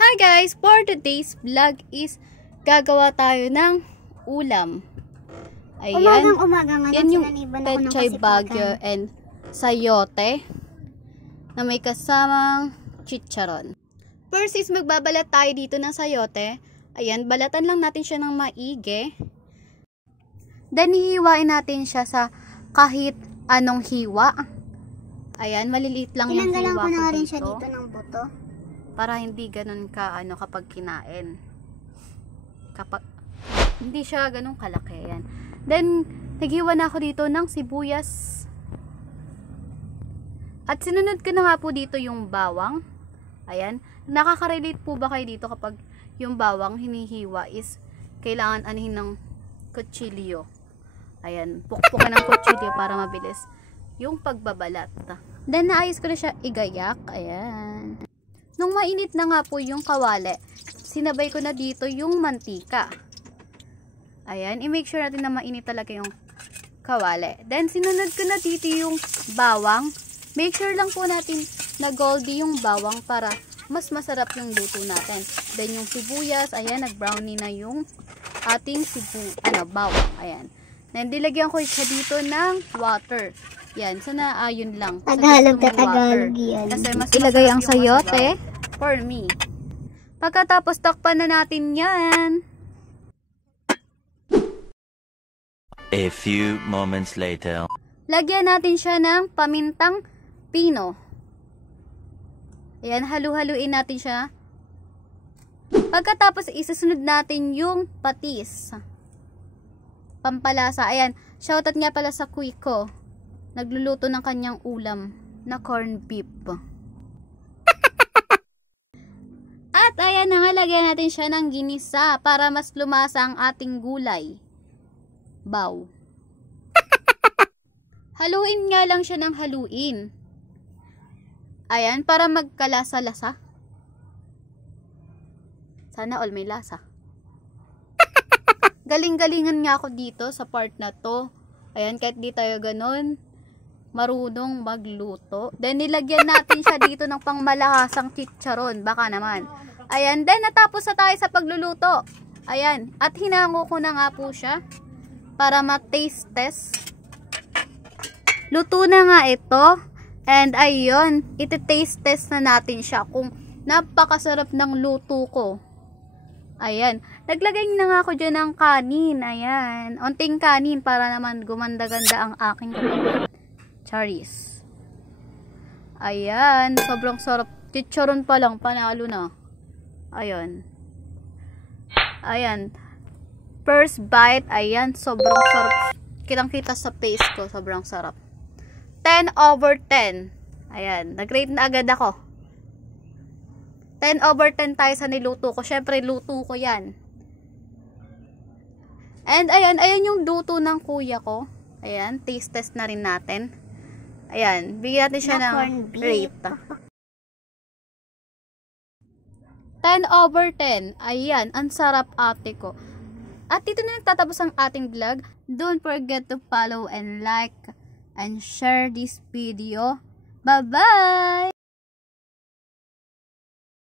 Hi guys! For today's vlog is gagawa tayo ng ulam. Ayan. Umaga nga. Yan yung pechay bagyo and sayote na may kasamang chicharon. First is magbabalat tayo dito ng sayote. Ayan, balatan lang natin siya ng maigi. Then hihiwain natin siya sa kahit anong hiwa. Ayan, maliliit lang yung hiwa ko ko na rin dito. siya dito ng buto. Para hindi ganun ka kapag kinain. Hindi siya ganun kalaki. Ayan. Then naghiwa na ako dito ng sibuyas. At sinunod ko na nga po dito yung bawang. Ayan. Nakaka-relate po ba kayo dito kapag yung bawang hinihiwa is kailangan anihin ng kutsilyo. Ayan. Pukpukin ng kutsilyo para mabilis yung pagbabalat. Then naayos ko na siya igayak. Ayan. Nung mainit na nga po yung kawali, sinabay ko na dito yung mantika. Ayan, i-make sure natin na mainit talaga yung kawali. Then, sinunod ko na dito yung bawang. Make sure lang po natin na goldy yung bawang para mas masarap yung luto natin. Then, yung sibuyas, ayan, nag-brownie na yung ating bawang. Ayan. Then, dilagyan ko siya dito ng water. Yan, sana ayun lang. Tagalog ka Tagalog yan. Kasi mas ilagay ang sayote for me. Pagkatapos takpan na natin yan. A few moments later. Lagyan natin siya ng pamintang pino. Ayan, halu-haluin natin siya. Pagkatapos isusunod natin yung patis. Pampalasa. Ayan, shoutout nga pala sa kuy ko. Nagluluto ng kanyang ulam na corned beef. At ayan na nga, lagyan natin siya ng ginisa para mas lumasa ang ating gulay. Baw. Haluin nga lang siya ng haluin. Ayan, para magkalasa-lasa. Sana all may lasa. Galing-galingan nga ako dito sa part na to. Ayan, kahit di tayo ganun marunong magluto. Then, nilagyan natin siya dito ng pangmalahasang chicharon. Baka naman. Ayan. Then, natapos na tayo sa pagluluto. Ayan. At hinango ko na nga po siya para ma-taste test. Luto na nga ito. And, ayun. Iti-taste test na natin siya kung napakasarap ng luto ko. Ayan. Naglagay na nga ako dyan ng kanin. Ayan. Onting kanin para naman gumanda-ganda ang aking kanin. Charis. Ayan. Sobrang sarap. Chicharon pa lang. Panalo na. Ayan. Ayan. First bite. Ayan. Sobrang sarap. Kitang-kita sa face ko. Sobrang sarap. 10/10. Ayan. Nag-rate na agad ako. 10/10 tayo sa niluto ko. Syempre, luto ko yan. And ayan. Ayan yung luto ng kuya ko. Ayan. Taste test na rin natin. Ayan, bigyan natin siya ng rate. 10/10. Ayan, ang sarap ate ko. At dito na nagtatapos ang ating vlog. Don't forget to follow and like and share this video. Bye-bye!